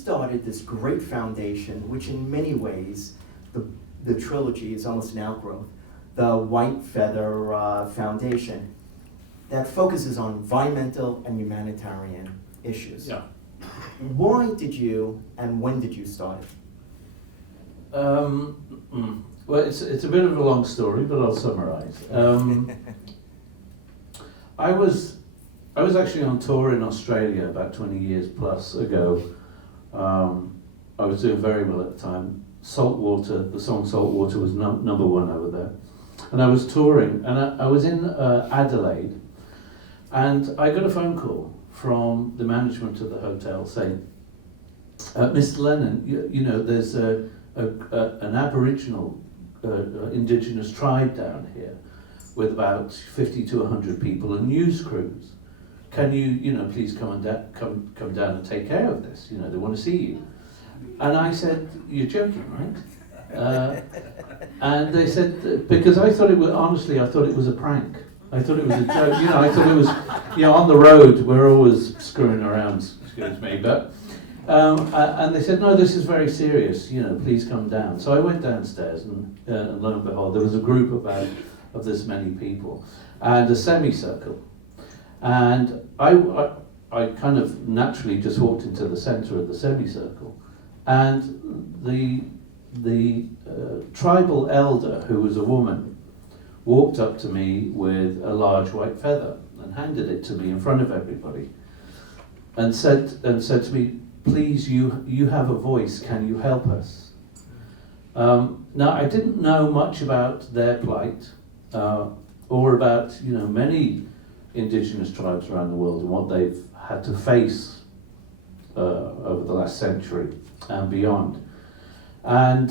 started this great foundation, which in many ways, the trilogy is almost an outgrowth, the White Feather Foundation, that focuses on environmental and humanitarian issues. Yeah. Why did you, and when did you start it? Well, it's a bit of a long story, but I'll summarize. I was actually on tour in Australia about 20 years plus ago. I was doing very well at the time. Saltwater, the song Saltwater was number one over there. And I was touring, and I was in Adelaide, and I got a phone call from the management of the hotel saying, Mr. Lennon, you know, there's an Aboriginal indigenous tribe down here with about 50 to 100 people and news crews. Can you know, please come down and take care of this? You know, they want to see you. And I said, you're joking, right? And they said, because I thought it was, honestly, I thought it was a prank. I thought it was a joke. You know, I thought it was, you know, on the road, we're always screwing around, excuse me, but, and they said, no, this is very serious, you know, please come down. So I went downstairs, and lo and behold, there was a group of this many people, and a semicircle. And I kind of naturally just walked into the center of the semicircle, and the tribal elder, who was a woman, walked up to me with a large white feather and handed it to me in front of everybody, and said to me, please, you have a voice, can you help us? Now, I didn't know much about their plight, or about, you know, many indigenous tribes around the world and what they've had to face over the last century and beyond. And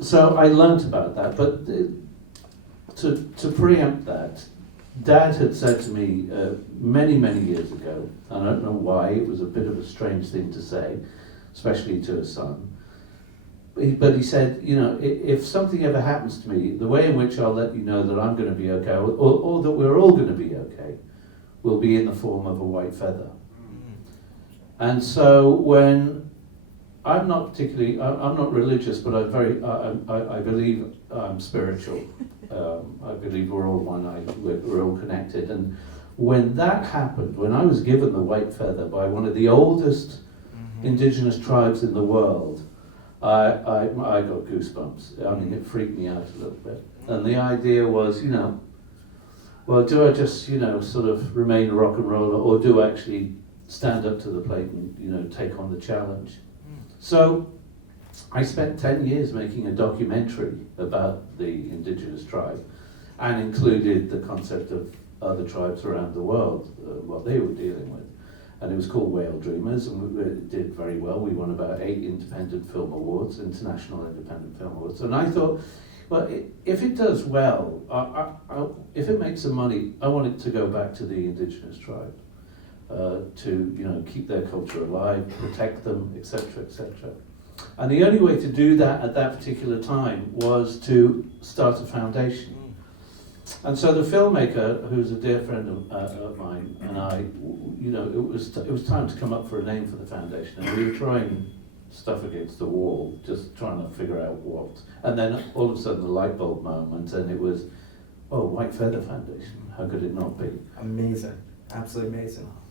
so I learnt about that, but to preempt that, Dad had said to me many, many years ago, I don't know why, it was a bit of a strange thing to say, especially to a son, but he said, you know, if something ever happens to me, the way in which I'll let you know that I'm going to be okay, or that we're all going to be okay, will be in the form of a white feather. And so when, I'm not religious, but I believe I'm spiritual. I believe we're all one, we're all connected. And when that happened, when I was given the white feather by one of the oldest indigenous tribes in the world, I got goosebumps. I mean, it freaked me out a little bit. And the idea was, you know, well, do I just, you know, sort of remain a rock and roller, or do I actually stand up to the plate and, you know, take on the challenge? So I spent 10 years making a documentary about the indigenous tribe, and included the concept of other tribes around the world, what they were dealing with. And it was called WhaleDreamers, and it did very well. We won about 8 independent film awards, international independent film awards. And I thought, well, if it does well, if it makes some money, I want it to go back to the indigenous tribe, to, you know, keep their culture alive, protect them, etc., etc. And the only way to do that at that particular time was to start a foundation. And so the filmmaker, who's a dear friend of mine, and I, you know, it was time to come up for a name for the foundation, and we were throwing stuff against the wall, just trying to figure out what. And then all of a sudden the light bulb moment, and it was, oh, White Feather Foundation. How could it not be? Amazing, absolutely amazing.